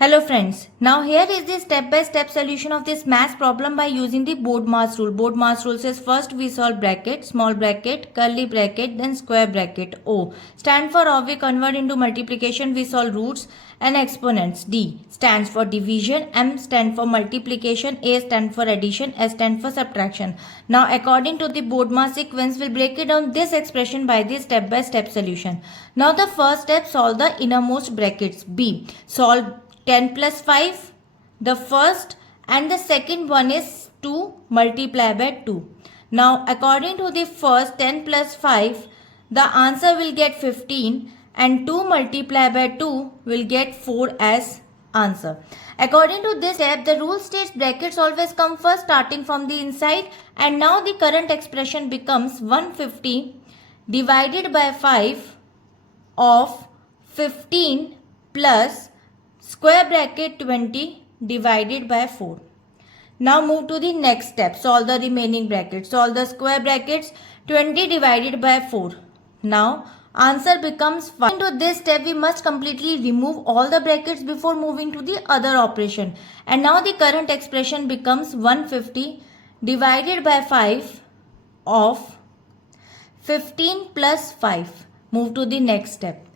Hello friends, now here is the step-by-step solution of this math problem by using the BODMAS rule. BODMAS rule says first we solve bracket, small bracket, curly bracket, then square bracket. O stand for O, we convert into multiplication, we solve roots and exponents. D stands for division, M stand for multiplication, A stand for addition, S stand for subtraction. Now according to the BODMAS sequence, we'll break it down this expression by the step-by-step solution. Now the first step, solve the innermost brackets. B, solve 10 plus 5, the first and the second one is 2 multiply by 2. Now according to the first 10 plus 5, the answer will get 15 and 2 multiply by 2 will get 4 as answer. According to this step, the rule states brackets always come first starting from the inside, and now the current expression becomes 150 divided by 5 of 15 plus square bracket 20 divided by 4. Now move to the next step. Solve the remaining brackets. Solve the square brackets 20 divided by 4. Now answer becomes 5. Into this step we must completely remove all the brackets before moving to the other operation. And now the current expression becomes 150 divided by 5 of 15 plus 5. Move to the next step.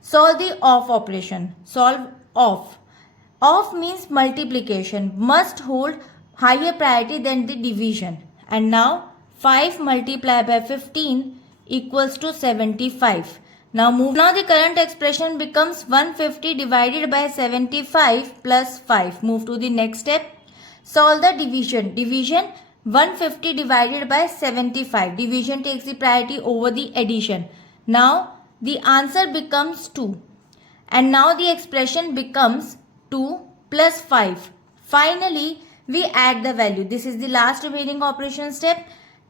Solve the OF operation. Solve OF. OF means multiplication, must hold higher priority than the division. And now 5 multiplied by 15 equals to 75. Now the current expression becomes 150 divided by 75 plus 5. Move to the next step. Solve the division. Division 150 divided by 75. Division takes the priority over the addition. Now the answer becomes 2. And now the expression becomes 2 plus 5. Finally, we add the value. This is the last remaining operation step.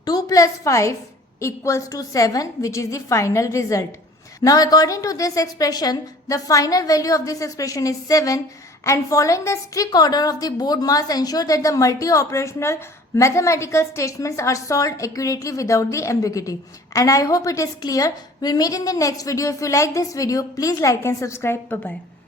2 plus 5 equals to 7, which is the final result. Now, according to this expression, the final value of this expression is 7, and following the strict order of the BODMAS ensure that the multi-operational mathematical statements are solved accurately without the ambiguity. And I hope it is clear. We'll meet in the next video. If you like this video, please like and subscribe. Bye-bye.